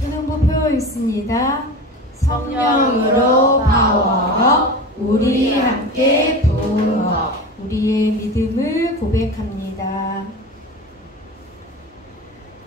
초등부표 있습니다. 성령으로 파워업 우리 함께 부흥업. 우리의 믿음을 고백합니다.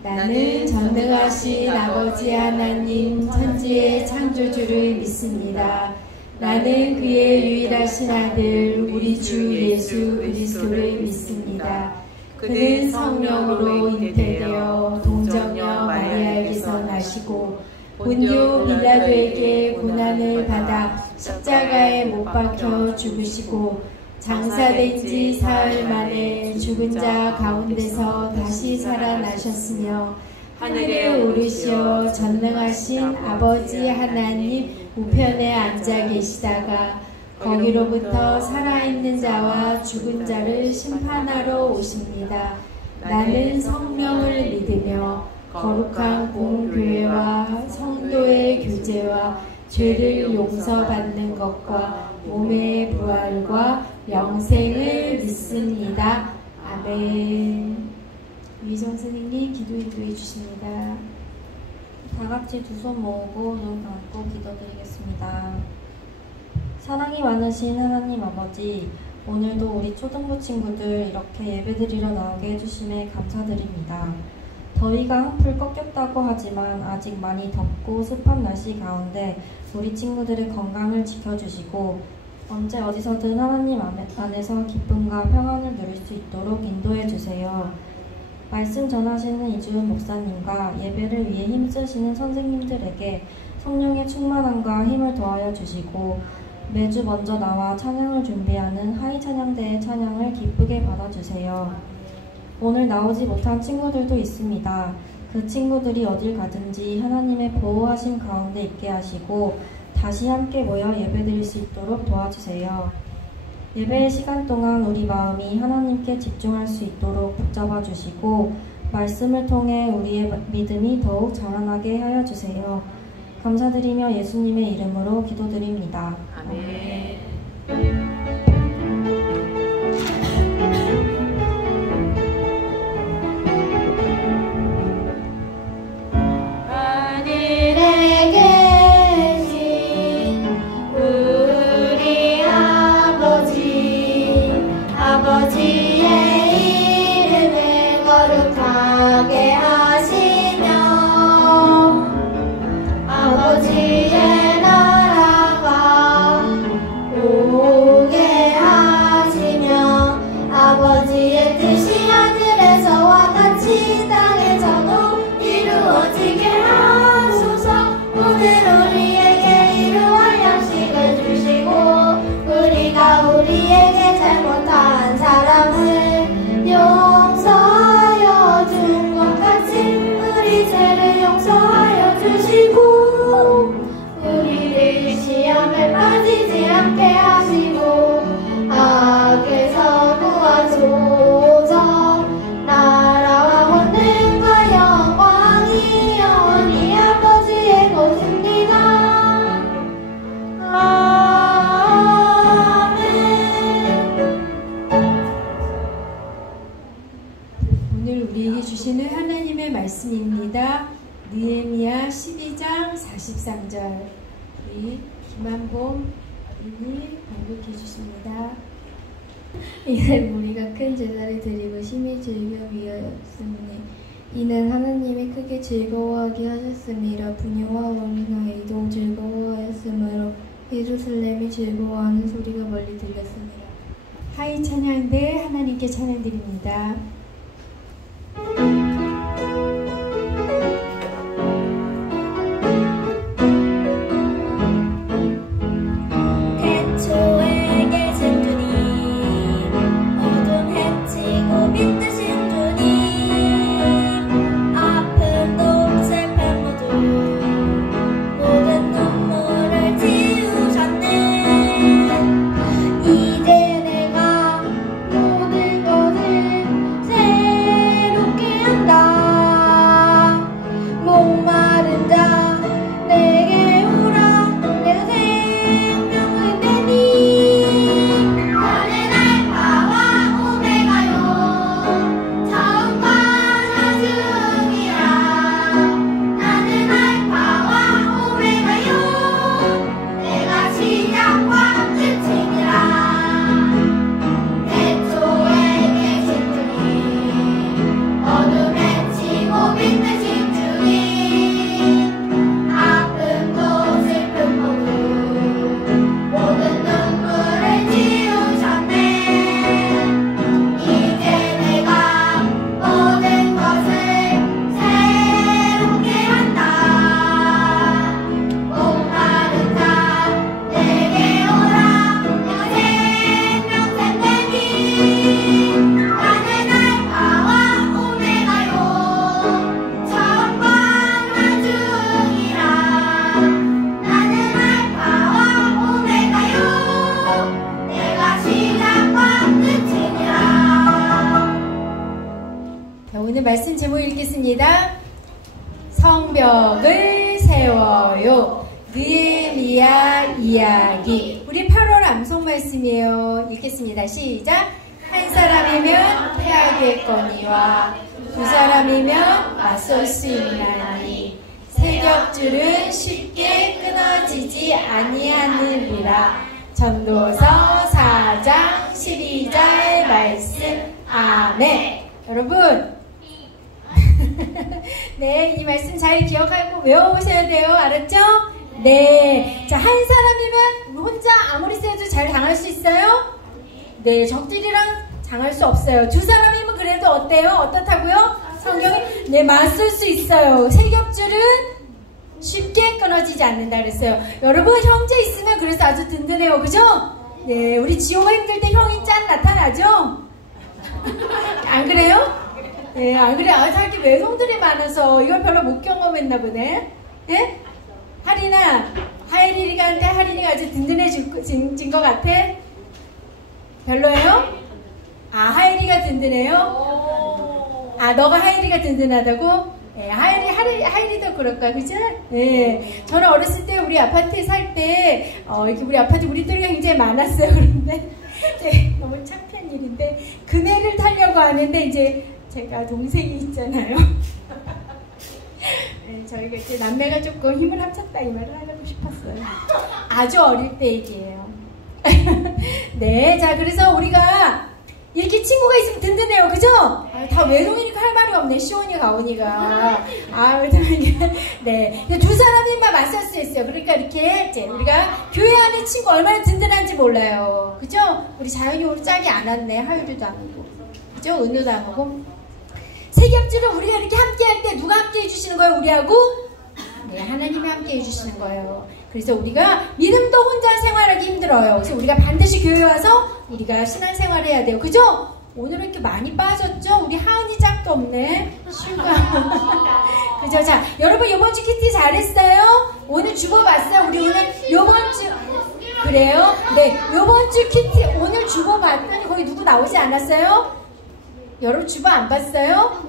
나는 전능하신 아버지 하나님 천지의 창조주를 믿습니다. 나는 그의 유일하신 아들 우리 주 예수 그리스도를 믿습니다. 그는 성령으로 잉태되어 동정녀 마리아에게서 나시고 본디오 빌라도에게 고난을 받아 십자가에 못 박혀 죽으시고 장사된 지 사흘 만에 죽은 자 가운데서 다시 살아나셨으며 하늘에 오르시어 전능하신 아버지 하나님 우편에 앉아 계시다가 거기로부터 살아있는 자와 죽은 자를 심판하러 오십니다. 나는 성령을 믿으며 거룩한 공교회와 성도의 교제와 죄를 용서받는 것과 몸의 부활과 영생을 믿습니다. 아멘. 위정 선생님 기도 인도해 주십니다. 다 같이 두 손 모으고 눈 감고 기도드리겠습니다. 사랑이 많으신 하나님 아버지, 오늘도 우리 초등부 친구들 이렇게 예배드리러 나오게 해주심에 감사드립니다. 더위가 한풀 꺾였다고 하지만 아직 많이 덥고 습한 날씨 가운데 우리 친구들의 건강을 지켜주시고 언제 어디서든 하나님 안에서 기쁨과 평안을 누릴 수 있도록 인도해 주세요. 말씀 전하시는 이주은 목사님과 예배를 위해 힘쓰시는 선생님들에게 성령의 충만함과 힘을 더하여 주시고 매주 먼저 나와 찬양을 준비하는 하이찬양대의 찬양을 기쁘게 받아주세요. 오늘 나오지 못한 친구들도 있습니다. 그 친구들이 어딜 가든지 하나님의 보호하심 가운데 있게 하시고 다시 함께 모여 예배드릴 수 있도록 도와주세요. 예배의 시간 동안 우리 마음이 하나님께 집중할 수 있도록 붙잡아 주시고 말씀을 통해 우리의 믿음이 더욱 자라나게 하여 주세요. 감사드리며 예수님의 이름으로 기도드립니다. 아멘. 말씀입니다. 느헤미야 12장 43절. 우리 김한봄 어린이 반복해 주십니다. 이에 무리가 큰 제사를 드리고 심히 즐겨 위하였으니 이는 하나님이 크게 즐거워하게 하셨음이라. 부녀와 어린아이도 즐거워하였으므로 예루살렘이 즐거워하는 소리가 멀리 들렸습니다. 하이 찬양대 하나님께 찬양드립니다. 읽겠습니다. 성벽을 세워요. 느헤미야 이야기. 우리 8월 암송 말씀이에요. 읽겠습니다. 시작. 한 사람이면 패하겠거니와 두 사람이면 맞설 수 있나니 세 겹줄은 쉽게 끊어지지 아니하느니라. 전도서 4장 12절 말씀. 아멘. 여러분 네, 이 말씀 잘 기억하고 외워보셔야 돼요. 알았죠? 네. 자, 한 사람이면 혼자 아무리 세도 잘 당할 수 있어요? 네, 적들이랑 당할 수 없어요. 두 사람이면 그래도 어때요? 어떻다고요? 성경이 네, 맞설 수 있어요. 세 겹줄은 쉽게 끊어지지 않는다 그랬어요. 여러분, 형제 있으면 그래서 아주 든든해요. 그죠? 네, 우리 지호가 힘들 때 형이 짠 나타나죠? 안 그래요? 네, 안 그래. 아, 자기 외동들이 많아서 이걸 별로 못 경험했나 보네. 네? 하린아, 하이리리가한테 하린이가 아주 든든해진 것 같아? 별로예요? 아, 하이리가 든든해요? 아, 너가 하이리가 든든하다고? 네, 하이리도 그럴까, 그죠? 네. 저는 어렸을 때 우리 아파트에 살 때, 이렇게 우리 아파트 우리 딸이 굉장히 많았어요. 그런데, 네, 너무 창피한 일인데, 그네를 타려고 하는데, 이제, 제가 동생이 있잖아요. 네, 저희가 이제 남매가 조금 힘을 합쳤다 이 말을 하고 싶었어요. 아주 어릴 때 얘기예요. 네, 자 그래서 우리가 이렇게 친구가 있으면 든든해요, 그죠? 아, 다 외동이니까 할 말이 없네, 시온이 가오니가. 네, 두 사람이만 맞설 수 있어요. 그러니까 이렇게 이제 우리가 교회 안에 친구 얼마나 든든한지 몰라요, 그죠? 우리 자연이 오늘 짝이 안 왔네, 하율이도 안 오고, 그죠? 은유도 안 오고. 세 겹줄을 우리가 이렇게 함께 할 때 누가 함께 해주시는 거예요? 우리하고? 네, 하나님이 함께 해주시는 거예요. 그래서 우리가 믿음도 혼자 생활하기 힘들어요. 그래서 우리가 반드시 교회에 와서 우리가 신앙생활을 해야 돼요. 그죠? 오늘은 이렇게 많이 빠졌죠? 우리 하은이 짝도 없네. 휴가. 그죠? 자, 여러분 이번 주 키티 잘했어요? 오늘 주보 봤어요? 우리 오늘 요번 주 그래요? 네, 요번 주 키티 오늘 주보 봤더니 거기 누구 나오지 않았어요? 여러분 주보 안 봤어요?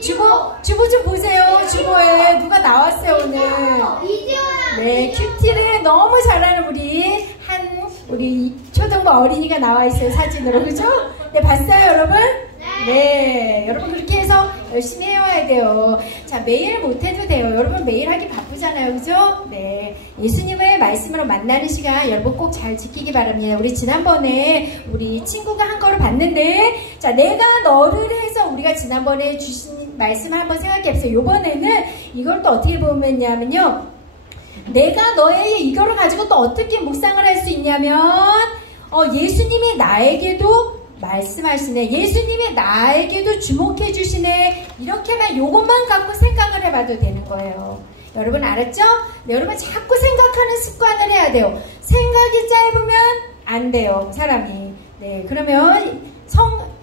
주보 좀 보세요. 주보에 누가 나왔어요 오늘. 네, 큐티를 너무 잘하는 우리 초등부 어린이가 나와 있어요 사진으로. 그죠? 네, 봤어요 여러분? 네, 여러분 그렇게 해서 열심히 해와야 돼요. 자, 매일 못해도 돼요. 여러분 매일 하기 바쁘잖아요, 그죠? 네, 예수님의 말씀으로 만나는 시간 여러분 꼭 잘 지키기 바랍니다. 우리 지난번에 우리 친구가 한 거를 봤는데, 자, 내가 너를 해서 우리가 지난번에 주신 말씀을 한번 생각해보세요. 이번에는 이걸 또 어떻게 보면요, 내가 너의 이거를 가지고 또 어떻게 묵상을 할 수 있냐면, 예수님이 나에게도 말씀하시네, 예수님이 나에게도 주목해 주시네, 이렇게만 요것만 갖고 생각을 해봐도 되는 거예요. 여러분 알았죠? 네, 여러분 자꾸 생각하는 습관을 해야 돼요. 생각이 짧으면 안 돼요, 사람이. 네, 그러면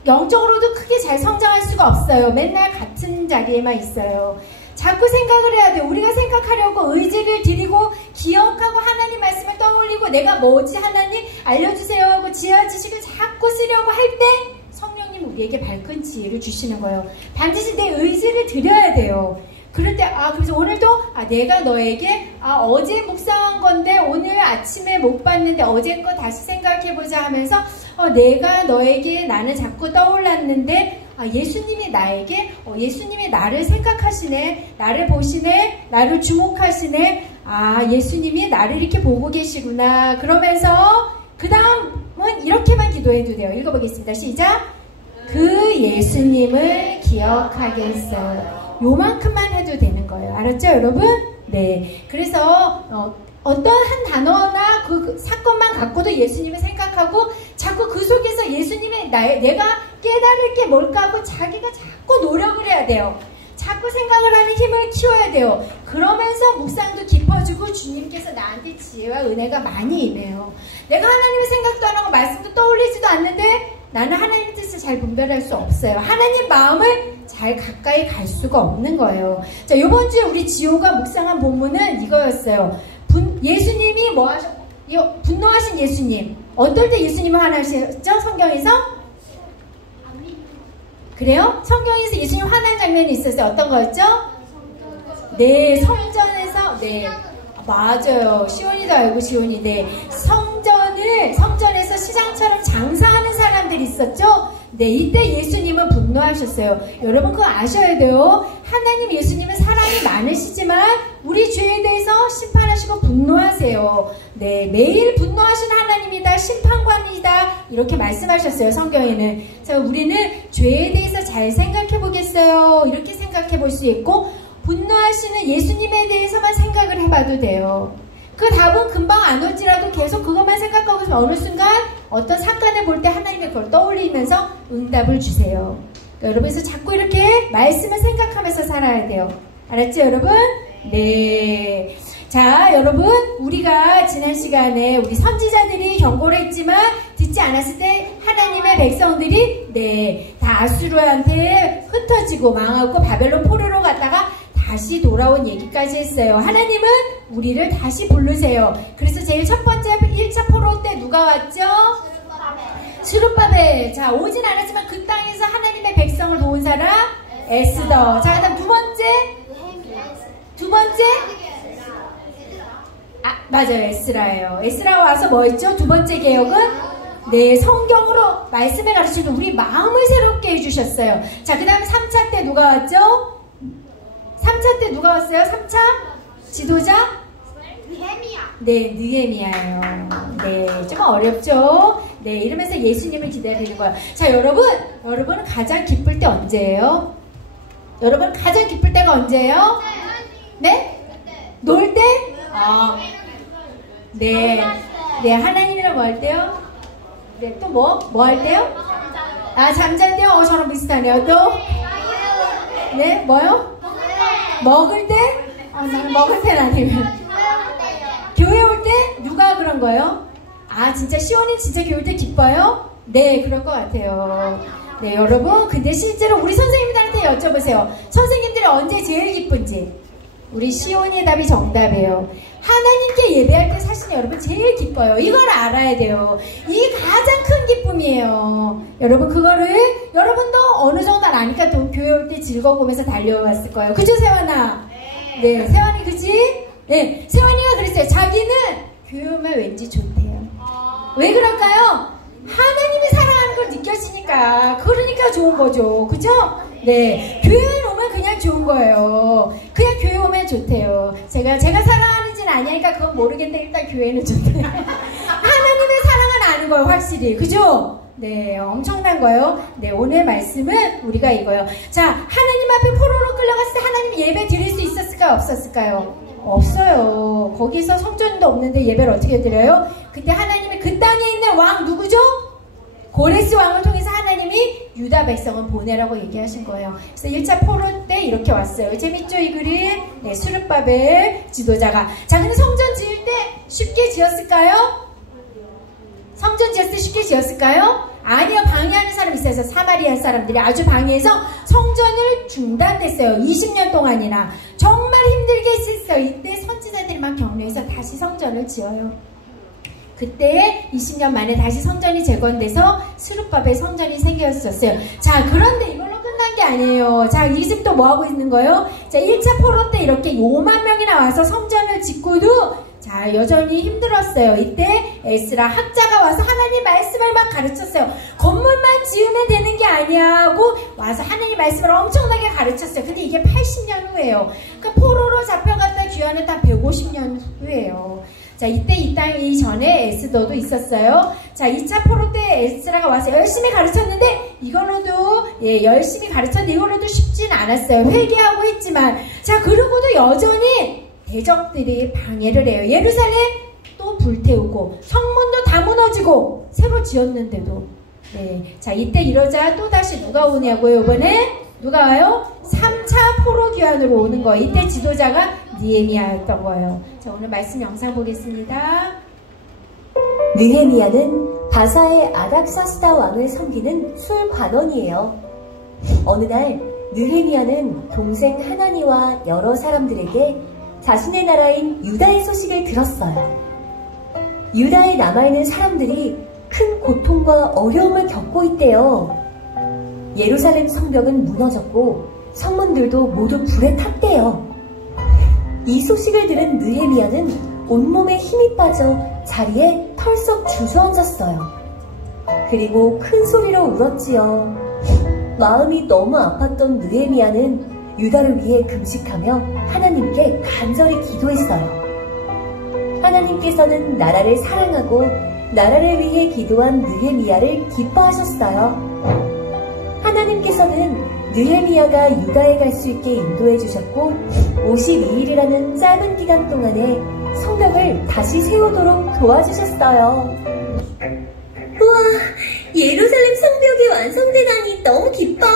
영적으로도 크게 잘 성장할 수가 없어요. 맨날 같은 자리에만 있어요. 자꾸 생각을 해야 돼요. 우리가 생각하려고 의지를 들이고 기억하고 하나님 말씀을 떠올리고 내가 뭐지 하나님 알려주세요 하고 지혜와 지식을 자꾸 쓰려고 할 때 성령님 우리에게 밝은 지혜를 주시는 거예요. 반드시 내 의지를 들여야 돼요. 그럴 때 그래서 오늘도 내가 너에게 어제 묵상한 건데 오늘 아침에 못 봤는데 어제 거 다시 생각해보자 하면서 내가 너에게 나는 자꾸 떠올랐는데 예수님이 나에게 예수님이 나를 생각하시네, 나를 보시네, 나를 주목하시네, 예수님이 나를 이렇게 보고 계시구나. 그러면서 그 다음은 이렇게만 기도해도 돼요. 읽어보겠습니다. 시작. 그 예수님을 기억하겠어요. 요만큼만 해도 되는 거예요. 알았죠 여러분? 네, 그래서 어떤 한 단어나 그 사건만 갖고도 예수님을 생각하고 자꾸 그 속에서 예수님의 내가 깨달을 게 뭘까 하고 자기가 자꾸 노력을 해야 돼요. 자꾸 생각을 하는 힘을 키워야 돼요. 그러면서 묵상도 깊어지고 주님께서 나한테 지혜와 은혜가 많이 임해요. 내가 하나님의 생각도 안 하고 말씀도 떠올리지도 않는데 나는 하나님의 뜻을 잘 분별할 수 없어요. 하나님 마음을 잘 가까이 갈 수가 없는 거예요. 자, 이번 주에 우리 지호가 묵상한 본문은 이거였어요. 예수님이 뭐 하셨고, 분노하신 예수님. 어떨 때 예수님을 화나셨죠? 성경에서? 그래요? 성경에서 예수님 화난 장면이 있었어요. 어떤 거였죠? 네, 성전에서, 네. 맞아요. 시온이도 알고 시온이. 네. 성전에서 시장처럼 장사하는 사람들이 있었죠? 네, 이때 예수님은 분노하셨어요. 여러분 그거 아셔야 돼요. 하나님 예수님은 사랑이 많으시지만 우리 죄에 대해서 심판하시고 분노하세요. 네, 매일 분노하신 하나님이다, 심판관이다, 이렇게 말씀하셨어요. 성경에는. 자, 우리는 죄에 대해서 잘 생각해 보겠어요. 이렇게 생각해 볼 수 있고, 분노하시는 예수님에 대해서만 생각을 해봐도 돼요. 그 답은 금방 안 올지라도 계속 그것만 생각하고 있으면 어느 순간 어떤 사건을 볼 때 하나님의 그걸 떠올리면서 응답을 주세요. 그러니까 여러분, 그래서 자꾸 이렇게 말씀을 생각하면서 살아야 돼요. 알았죠, 여러분? 네. 자, 여러분, 우리가 지난 시간에 우리 선지자들이 경고를 했지만 듣지 않았을 때 하나님의 백성들이 네, 다 아수르한테 흩어지고 망하고 바벨론 포로로 갔다가 다시 돌아온 얘기까지 했어요. 하나님은 우리를 다시 부르세요. 그래서 제일 첫 번째 1차 포로 때 누가 왔죠? 스룹바벨. 자, 오진 않았지만 그 땅에서 하나님의 백성을 도운 사람 에스더. 자, 그다음 두 번째 맞아요, 에스라예요. 에스라 와서 뭐 했죠? 두 번째 개혁은 네, 성경으로 말씀을 가르치는 우리 마음을 새롭게 해주셨어요. 자, 그 다음 3차 때 누가 왔죠? 3차 때 누가 왔어요? 3차? 지도자? 느헤미야. 네, 느헤미야예요. 네, 좀 어렵죠? 네, 이러면서 예수님을 기다리는 거예요. 자, 여러분은 가장 기쁠 때 언제예요? 여러분 가장 기쁠 때가 언제예요? 네? 놀 때? 네. 네, 하나님이랑 뭐 할 때요? 네, 또 뭐 할 때요? 잠잘 때요? 저랑 비슷하네요. 또? 네, 뭐요? 먹을 때? 나는 먹을 때는 아니면. 교회 올 때? 누가 그런 거예요? 진짜 시온이 진짜 교회 올 때 기뻐요? 네, 그럴 것 같아요. 네, 여러분. 근데 실제로 우리 선생님들한테 여쭤보세요. 선생님들이 언제 제일 기쁜지. 우리 시온의 답이 정답이에요. 하나님께 예배할 때 사실 여러분 제일 기뻐요. 이걸 알아야 돼요. 이게 가장 큰 기쁨이에요. 여러분 그거를 여러분도 어느 정도 아니까 또 교회 올 때 즐거워보면서 달려왔을 거예요. 그죠, 세환아? 네, 세환이 그치? 네, 세환이가 그랬어요. 자기는 교회 오면 왠지 좋대요. 왜 그럴까요? 하나님이 사랑하는 걸 느껴지니까. 그러니까 좋은 거죠. 그죠? 네, 교회에 오면 그냥 좋은 거예요. 그냥 교회 오면 좋대요. 제가 사랑하는지는 아니니까 그건 모르겠는데 일단 교회는 좋대요. 하나님의 사랑은 아는 거예요, 확실히. 그죠? 네, 엄청난 거예요. 네, 오늘 말씀은 우리가 이거요. 자, 하나님 앞에 포로로 끌려갔을 때 하나님 예배 드릴 수 있었을까요? 없었을까요? 없어요. 거기서 성전도 없는데 예배를 어떻게 드려요? 그때 하나님이 그 땅에 있는 왕 누구죠? 고레스 왕을 통해서 하나님이 유다 백성을 보내라고 얘기하신 거예요. 그래서 1차 포로 때 이렇게 왔어요. 재밌죠, 이 그림? 네, 스룹바벨 지도자가. 자, 근데 성전 지을 때 쉽게 지었을까요? 성전 지었을 때 쉽게 지었을까요? 아니요, 방해하는 사람이 있어서 사마리아 사람들이 아주 방해해서 성전을 중단됐어요. 20년 동안이나. 정말 힘들게 했어요. 이때 선지자들이 막 격려해서 다시 성전을 지어요. 그때 20년 만에 다시 성전이 재건돼서 스룹바벨 성전이 생겼었어요. 자, 그런데 이걸로 끝난 게 아니에요. 자, 이집 또 뭐하고 있는 거예요? 자, 1차 포로 때 이렇게 5만 명이나 와서 성전을 짓고도 자, 여전히 힘들었어요. 이때 에스라 학자가 와서 하나님 말씀을 막 가르쳤어요. 건물만 지으면 되는 게 아니야고 와서 하나님 말씀을 엄청나게 가르쳤어요. 근데 이게 80년 후예요. 그러니까 포로로 잡혀갔다 귀환은 딱 150년 후예요. 자, 이때 이 땅 이전에 에스더도 있었어요. 자, 2차 포로 때 에스라가 와서 열심히 가르쳤는데 이걸로도 열심히 가르쳤는데 이걸로도 쉽진 않았어요. 회개하고 했지만. 자, 그러고도 여전히 대적들이 방해를 해요. 예루살렘 또 불태우고 성문도 다 무너지고 새로 지었는데도. 네. 자, 이때 이러자 또다시 누가 오냐고요? 이번에 누가 와요? 3차 포로 귀환으로 오는 거. 이때 지도자가 느헤미야였던 거예요. 자, 오늘 말씀 영상 보겠습니다. 느헤미야는 바사의 아닥사스다 왕을 섬기는 술관원이에요. 어느 날 느헤미야는 동생 하나니와 여러 사람들에게 자신의 나라인 유다의 소식을 들었어요. 유다에 남아있는 사람들이 큰 고통과 어려움을 겪고 있대요. 그들은 하나님의 말씀을 들었을 때 하나님의 말씀을 묵상하고 기도하고 있었어요. 그들은 하나님의 말씀을 묵상하고 기도하고 있었어요. 그들은 하나님의 말씀을 묵상하고 기도하고 있었어요. 예루살렘 성벽은 무너졌고 성문들도 모두 불에 탔대요. 이 소식을 들은 느헤미야는 온몸에 힘이 빠져 자리에 털썩 주저앉았어요. 그리고 큰 소리로 울었지요. 마음이 너무 아팠던 느헤미야는 유다를 위해 금식하며 하나님께 간절히 기도했어요. 하나님께서는 나라를 사랑하고 나라를 위해 기도한 느헤미야를 기뻐하셨어요. 하나님께서는 느헤미야가 유다에 갈 수 있게 인도해 주셨고 52일이라는 짧은 기간 동안에 성벽을 다시 세우도록 도와주셨어요. 우와, 예루살렘 성벽이 완성되다니 너무 기뻐.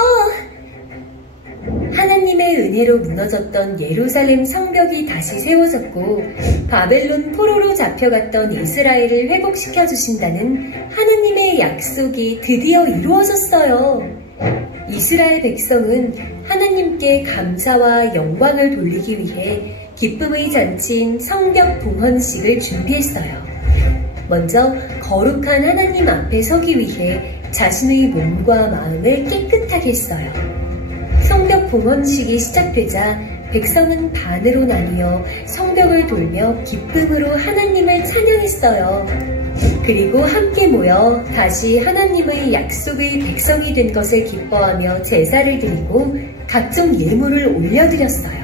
하나님의 은혜로 무너졌던 예루살렘 성벽이 다시 세워졌고 바벨론 포로로 잡혀갔던 이스라엘을 회복시켜 주신다는 하나님의 약속이 드디어 이루어졌어요. 이스라엘 백성은 하나님께 감사와 영광을 돌리기 위해 기쁨의 잔치인 성벽 봉헌식을 준비했어요. 먼저 거룩한 하나님 앞에 서기 위해 자신의 몸과 마음을 깨끗하게 했어요. 성벽 봉헌식이 시작되자 백성은 반으로 나뉘어 성벽을 돌며 기쁨으로 하나님을 찬양했어요. 그리고 함께 모여 다시 하나님의 약속의 백성이 된 것을 기뻐하며 제사를 드리고 각종 예물을 올려드렸어요.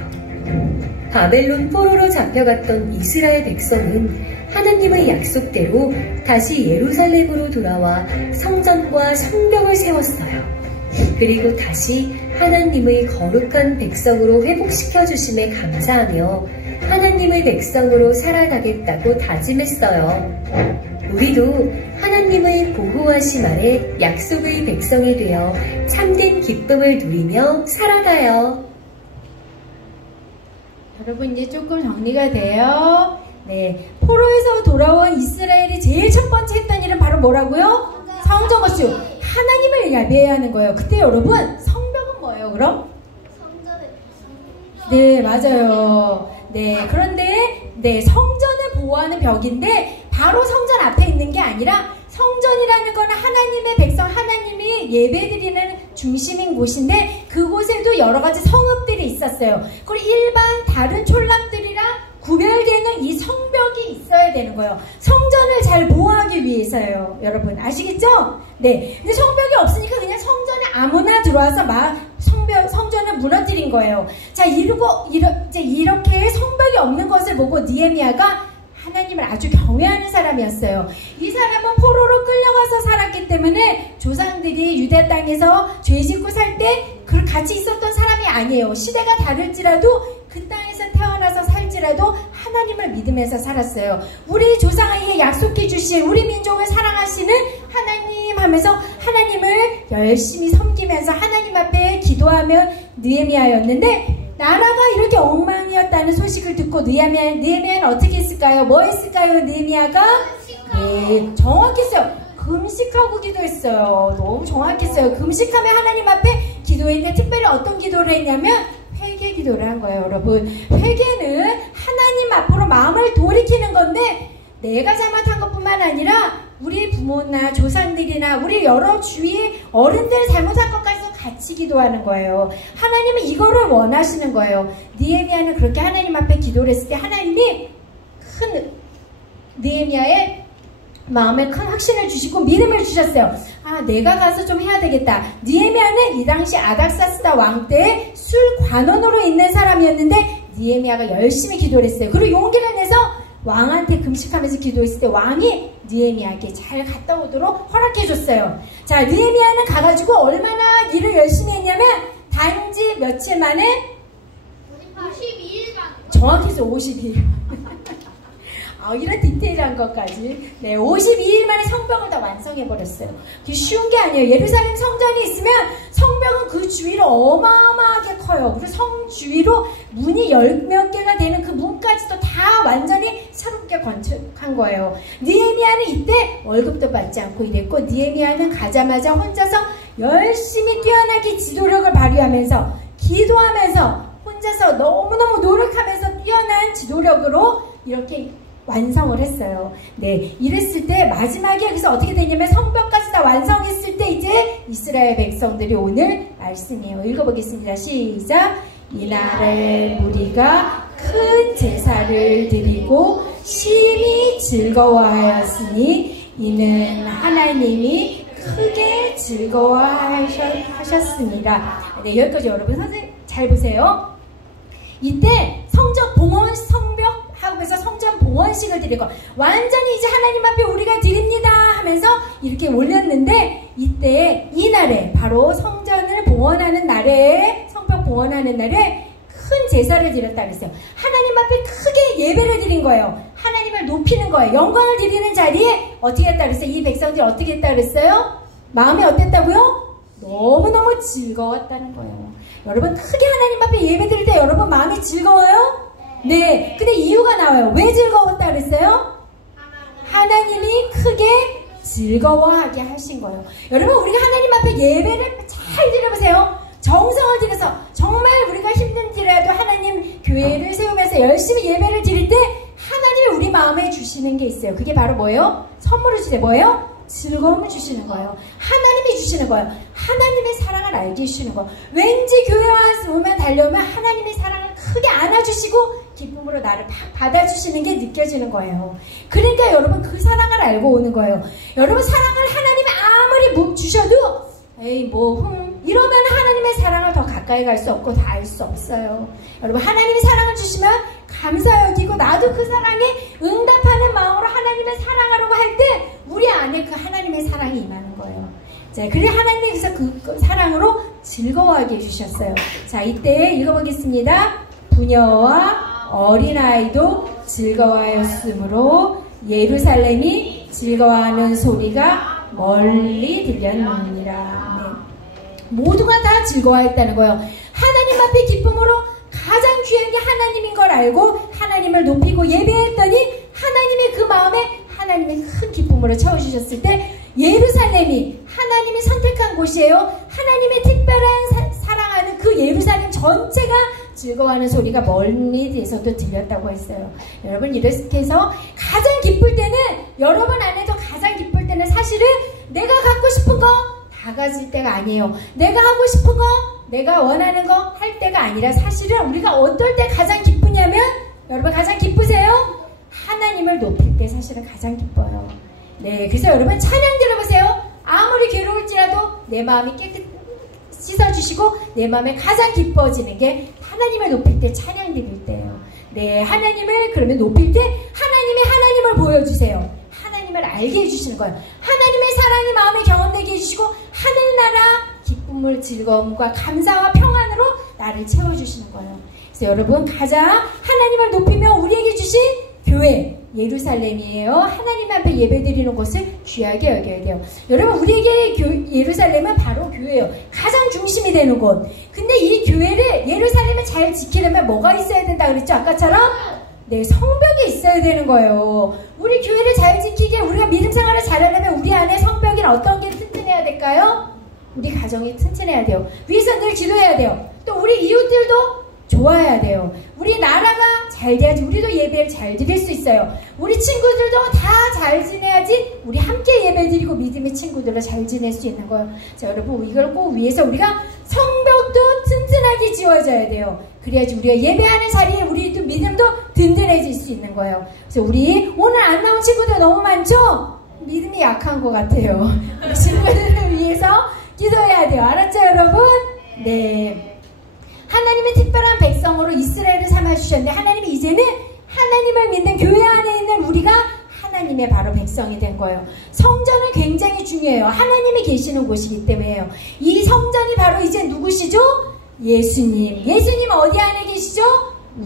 바벨론 포로로 잡혀갔던 이스라엘 백성은 하나님의 약속대로 다시 예루살렘으로 돌아와 성전과 성벽을 세웠어요. 그리고 다시 하나님의 거룩한 백성으로 회복시켜 주심에 감사하며 하나님의 백성으로 살아가겠다고 다짐했어요. 우리도 하나님의 보호하심 아래 약속의 백성이 되어 참된 기쁨을 누리며 살아가요. 여러분 이제 조금 정리가 돼요. 네, 포로에서 돌아온 이스라엘이 제일 첫 번째 했던 일은 바로 뭐라고요? 성전 건축. 하나님을 예배하는 거예요. 그때 여러분 성벽은 뭐예요 그럼? 네, 맞아요. 네, 그런데 네, 성전을 보호하는 벽인데 바로 성전 앞에 있는 게 아니라 성전이라는 거는 하나님의 백성, 하나님이 예배드리는 중심인 곳인데 그곳에도 여러 가지 성읍들이 있었어요. 그리고 일반 다른 촌락들이랑 구별되는 이 성벽이 있어야 되는 거예요. 성전을 잘 보호하기 위해서요. 여러분 아시겠죠? 네. 근데 성벽이 없으니까 그냥 성전에 아무나 들어와서 막 성전을 무너뜨린 거예요. 자, 이렇게 성벽이 없는 것을 보고 느헤미야가 하나님을 아주 경외하는 사람이었어요. 이 사람은 포로로 끌려가서 살았기 때문에 조상들이 유대 땅에서 죄 짓고 살 때 같이 있었던 사람이 아니에요. 시대가 다를지라도 그 땅에서 태어나서 살지라도 하나님을 믿으면서 살았어요. 우리 조상에게 약속해 주신 우리 민족을 사랑하시는 하나님 하면서 하나님을 열심히 섬기면서 하나님 앞에 기도하며 느헤미야였는데 나라가 이렇게 엉망이었다는 소식을 듣고 느헤미야는 어떻게 했을까요? 뭐 했을까요? 느헤미야가? 네, 정확했어요. 금식하고 기도했어요. 너무 정확했어요. 금식하며 하나님 앞에 기도했는데 특별히 어떤 기도를 했냐면 회개 기도를 한 거예요. 여러분, 회개는 하나님 앞으로 마음을 돌이키는 건데 내가 잘못한 것뿐만 아니라 우리 부모나 조상들이나 우리 여러 주위 어른들 잘못한 것까지도 같이 기도하는 거예요. 하나님은 이거를 원하시는 거예요. 느헤미야는 그렇게 하나님 앞에 기도를 했을 때 하나님이 큰 느헤미야의 마음에 큰 확신을 주시고 믿음을 주셨어요. 아, 내가 가서 좀 해야 되겠다. 느헤미야는 이 당시 아닥사스다 왕 때의 술 관원으로 있는 사람이었는데 느헤미야가 열심히 기도를 했어요. 그리고 용기를 내서 왕한테 금식하면서 기도했을 때 왕이 느헤미야에게 잘 갔다 오도록 허락해 줬어요. 자, 느헤미야는 가가지고 얼마나 일을 열심히 했냐면 단지 며칠 만에 52일 만 정확해서 52일 이런 디테일한 것까지. 네, 52일 만에 성벽을 다 완성해버렸어요. 그게 쉬운 게 아니에요. 예루살렘 성전이 있으면 성벽은 그 주위로 어마어마하게 커요. 그리고 성 주위로 문이 10몇 개가 되는 그 문까지도 다 완전히 새롭게 건축한 거예요. 느헤미야는 이때 월급도 받지 않고 일했고 느헤미야는 가자마자 혼자서 열심히 뛰어나게 지도력을 발휘하면서 기도하면서 혼자서 너무너무 노력하면서 뛰어난 지도력으로 이렇게 완성을 했어요. 네, 이랬을 때 마지막에 여기서 어떻게 되냐면 성벽까지 다 완성했을 때 이제 이스라엘 백성들이 오늘 말씀이에요. 읽어보겠습니다. 시작. 이날에 무리가 큰 제사를 드리고 심히 즐거워하였으니 이는 하나님이 크게 즐거워하셨습니다. 네, 여기까지 여러분 선생님 잘 보세요. 이때 성전 봉헌 성벽 하면서 성전 봉헌식을 드리고 완전히 이제 하나님 앞에 우리가 드립니다 하면서 이렇게 올렸는데 이때 이날에 바로 성전을 봉헌하는 날에 성벽 봉헌하는 날에 큰 제사를 드렸다 그랬어요. 하나님 앞에 크게 예배를 드린 거예요. 하나님을 높이는 거예요. 영광을 드리는 자리에 어떻게 했다 그랬어요? 이 백성들이 어떻게 했다 그랬어요? 마음이 어땠다고요? 너무너무 즐거웠다는 거예요. 여러분 크게 하나님 앞에 예배 드릴 때 여러분 마음이 즐거워요? 네. 근데 이유가 나와요. 왜 즐거웠다 그랬어요? 하나님이 크게 즐거워하게 하신 거예요. 여러분 우리가 하나님 앞에 예배를 잘 드려보세요. 정성을 들여서 정말 우리가 힘든지라도 하나님 교회를 세우면서 열심히 예배를 드릴 때 하나님이 우리 마음에 주시는 게 있어요. 그게 바로 뭐예요? 선물을 주세요. 뭐예요? 즐거움을 주시는 거예요. 하나님이 주시는 거예요. 하나님의 사랑을 알게 해주시는 거예요. 왠지 교회 오면 달려오면 하나님의 사랑을 크게 안아주시고 기쁨으로 나를 받아주시는 게 느껴지는 거예요. 그러니까 여러분 그 사랑을 알고 오는 거예요. 여러분 사랑을 하나님이 아무리 주셔도 에이 이러면 하나님의 사랑을 더 가까이 갈 수 없고 다 알 수 없어요. 여러분 하나님이 사랑을 주시면 감사 여기고 나도 그 사랑에 응답하는 마음으로 하나님의 사랑하려고 할 때 우리 안에 그 하나님의 사랑이 임하는 거예요. 자, 그래 하나님께서 그 사랑으로 즐거워하게 해주셨어요. 자, 이때 읽어보겠습니다. 부녀와 어린아이도 즐거워하였으므로 예루살렘이 즐거워하는 소리가 멀리 들렸느니라. 네. 모두가 다 즐거워했다는 거예요. 하나님 앞에 기쁨으로 가장 귀한 게 하나님인 걸 알고 하나님을 높이고 예배했더니 하나님의 그 마음에 하나님의 큰 기쁨으로 채워주셨을 때 예루살렘이 하나님이 선택한 곳이에요. 하나님의 특별한 사랑하는 그 예루살렘 전체가 즐거워하는 소리가 멀리에서도 들렸다고 했어요. 여러분 이렇게 해서 가장 기쁠 때는 여러분 안에도 가장 기쁠 때는 사실은 내가 갖고 싶은 거 다 가질 때가 아니에요. 내가 하고 싶은 거 내가 원하는 거 할 때가 아니라 사실은 우리가 어떨 때 가장 기쁘냐면 여러분 가장 기쁘세요? 하나님을 높일 때 사실은 가장 기뻐요. 네, 그래서 여러분 찬양 들어보세요. 아무리 괴로울지라도 내 마음이 깨끗 씻어주시고 내 마음에 가장 기뻐지는 게 하나님을 높일 때 찬양 드릴 때예요. 네, 하나님을 그러면 높일 때 하나님을 보여주세요. 하나님을 알게 해주시는 거예요. 하나님의 사랑이 마음에 경험되게 해주시고 하늘나라 기쁨을 즐거움과 감사와 평안으로 나를 채워주시는 거예요. 그래서 여러분 가장 하나님을 높이며 우리에게 주신 교회 예루살렘이에요. 하나님 앞에 예배드리는 것을 귀하게 여겨야 돼요. 여러분 우리에게 예루살렘은 바로 교회예요. 가장 중심이 되는 곳. 근데 이 교회를 예루살렘을 잘 지키려면 뭐가 있어야 된다 그랬죠? 아까처럼 네, 성벽이 있어야 되는 거예요. 우리 교회를 잘 지키게 우리가 믿음 생활을 잘하려면 우리 안에 성벽이 어떤 게 튼튼해야 될까요? 우리 가정이 튼튼해야 돼요. 위에서 늘 기도해야 돼요. 또 우리 이웃들도 좋아야 돼요. 우리 나라가 잘 돼야지 우리도 예배를 잘 드릴 수 있어요. 우리 친구들도 다 잘 지내야지 우리 함께 예배 드리고 믿음의 친구들로 잘 지낼 수 있는 거예요. 자, 여러분 이걸 꼭 위해서 우리가 성벽도 튼튼하게 지어져야 돼요. 그래야지 우리가 예배하는 자리에 우리도 믿음도 든든해질 수 있는 거예요. 그래서 우리 오늘 안 나온 친구들 너무 많죠? 믿음이 약한 것 같아요. 우리 친구들을 위해서 기도해야 돼요. 알았죠 여러분? 네. 하나님의 특별한 백성으로 이스라엘을 삼아주셨는데 하나님이 이제는 하나님을 믿는 교회 안에 있는 우리가 하나님의 바로 백성이 된 거예요. 성전은 굉장히 중요해요. 하나님이 계시는 곳이기 때문에요. 이 성전이 바로 이제 누구시죠? 예수님. 예수님 어디 안에 계시죠?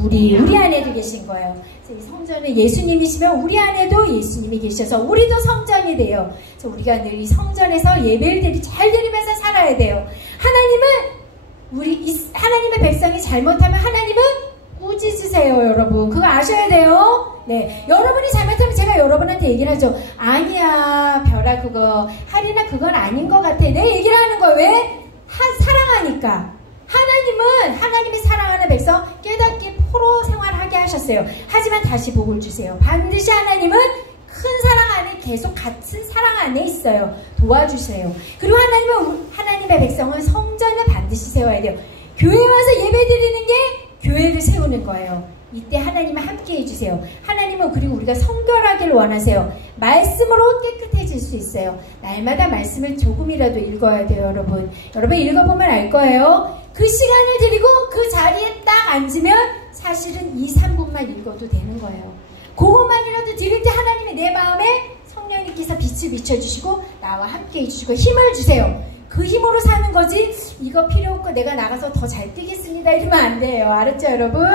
우리 안에도 계신 거예요. 그래서 이 성전은 예수님이시면 우리 안에도 예수님이 계셔서 우리도 성전이 돼요. 그래서 우리가 늘 이 성전에서 예배를 잘 드리면서 살아야 돼요. 하나님의 백성이 잘못하면 하나님은 꾸짖으세요, 여러분. 그거 아셔야 돼요. 네, 여러분이 잘못하면 제가 여러분한테 얘기를 하죠. 아니야, 별아 그거 하리나 그건 아닌 것 같아. 내 얘기를 하는 거예요. 왜? 사랑하니까. 하나님은 하나님이 사랑하는 백성 깨닫게 포로 생활하게 하셨어요. 하지만 다시 복을 주세요. 반드시 하나님은 큰 사랑 안에 계속 같은 사랑 안에 있어요. 도와주세요. 그리고 하나님은 하나님의 백성은 성전을 반드시 세워야 돼요. 교회 와서 예배 드리는 게 교회를 세우는 거예요. 이때 하나님은 함께 해주세요. 하나님은 그리고 우리가 성결하길 원하세요. 말씀으로 깨끗해질 수 있어요. 날마다 말씀을 조금이라도 읽어야 돼요, 여러분. 여러분 읽어보면 알 거예요. 그 시간을 드리고 그 자리에 딱 앉으면 사실은 2, 3분만 읽어도 되는 거예요. 그것만이라도 드릴 때 하나님이 내 마음에 성령님께서 빛을 비춰주시고 나와 함께 해주시고 힘을 주세요. 그 힘으로 사는 거지 이거 필요 없고 내가 나가서 더 잘 뛰겠습니다 이러면 안 돼요. 알았죠 여러분?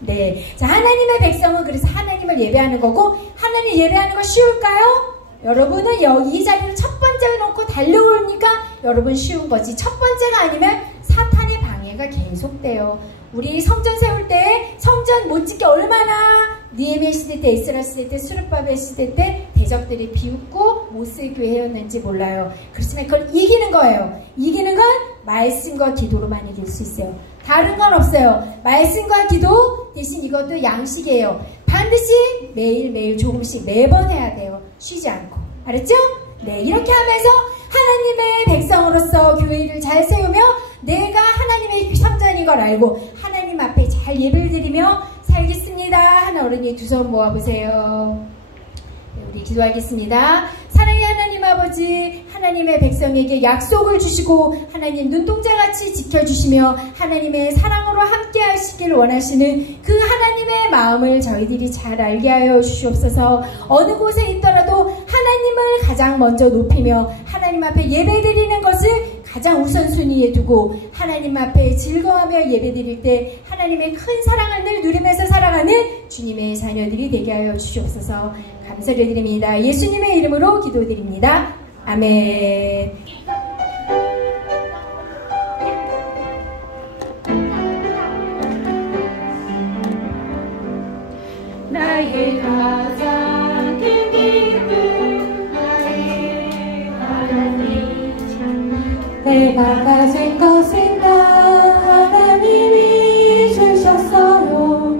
네. 자, 하나님의 백성은 그래서 하나님을 예배하는 거고 하나님 예배하는 거 쉬울까요? 여러분은 여기 이 자리를 첫 번째로 놓고 달려오니까 여러분 쉬운 거지. 첫 번째가 아니면 사탄의 방해가 계속돼요. 우리 성전 세울 때 성전 못 짓게 얼마나 느헤미야 시대 때, 에스라 시대 때, 스룹바벨 시대 때 대적들이 비웃고 못 쓰게 해였는지 몰라요. 그렇지만 그걸 이기는 거예요. 이기는 건 말씀과 기도로만 이길 수 있어요. 다른 건 없어요. 말씀과 기도 대신 이것도 양식이에요. 반드시 매일매일 조금씩 매번 해야 돼요. 쉬지 않고. 알았죠? 네, 이렇게 하면서 하나님의 백성으로서 교회를 잘 세우며 내가 하나님의 성전인 걸 알고 하나님 앞에 잘 예배를 드리며 살겠습니다. 하나 어른이 두 손 모아보세요. 네, 우리 기도하겠습니다. 사랑의 하나님 아버지, 하나님의 백성에게 약속을 주시고 하나님 눈동자같이 지켜주시며 하나님의 사랑으로 함께 하시길 원하시는 그 하나님의 마음을 저희들이 잘 알게 하여 주시옵소서. 어느 곳에 있더라도 하나님을 가장 먼저 높이며 하나님 앞에 예배드리는 것을 가장 우선순위에 두고 하나님 앞에 즐거워하며 예배드릴 때 하나님의 큰 사랑을 늘 누리면서 살아가는 주님의 자녀들이 되게 하여 주시옵소서. 감사를 드립니다. 예수님의 이름으로 기도드립니다. 아멘. 나의 가장 큰 기쁨 나의 하나님 내가 가진 것은 다 하나님이 주셨어요.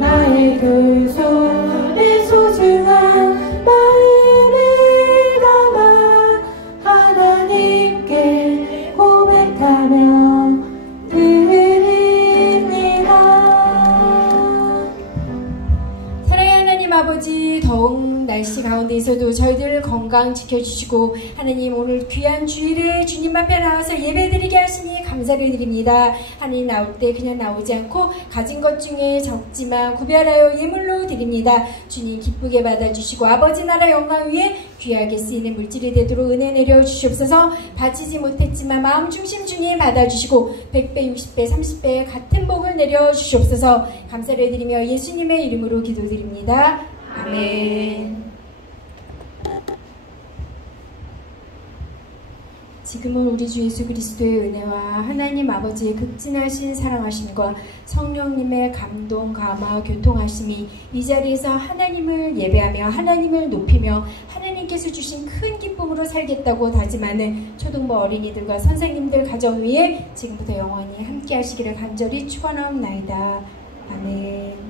나의 그 손에 소중한 마음을 담아 하나님께 고백하며 드립니다. 사랑의 하나님 아버지, 더운 날씨 가운데에서도 저희들 건강 지켜주시고 하나님 오늘 귀한 주일에 주님 앞에 나와서 예배드리게 하시니 감사를 드립니다. 하나님 나올 때 그냥 나오지 않고 가진 것 중에 적지만 구별하여 예물로 드립니다. 주님 기쁘게 받아주시고 아버지 나라 영광 위에 귀하게 쓰이는 물질이 되도록 은혜 내려 주시옵소서. 바치지 못했지만 마음 중심 주님 받아주시고 100배, 60배, 30배 같은 복을 내려 주시옵소서. 감사를 드리며 예수님의 이름으로 기도드립니다. 아멘. 지금은 우리 주 예수 그리스도의 은혜와 하나님 아버지의 극진하신 사랑하심과 성령님의 감동, 감화, 교통하심이 이 자리에서 하나님을 예배하며 하나님을 높이며 하나님께서 주신 큰 기쁨으로 살겠다고 다짐하는 초등부 어린이들과 선생님들 가정 위에 지금부터 영원히 함께 하시기를 간절히 축원하옵나이다. 아멘.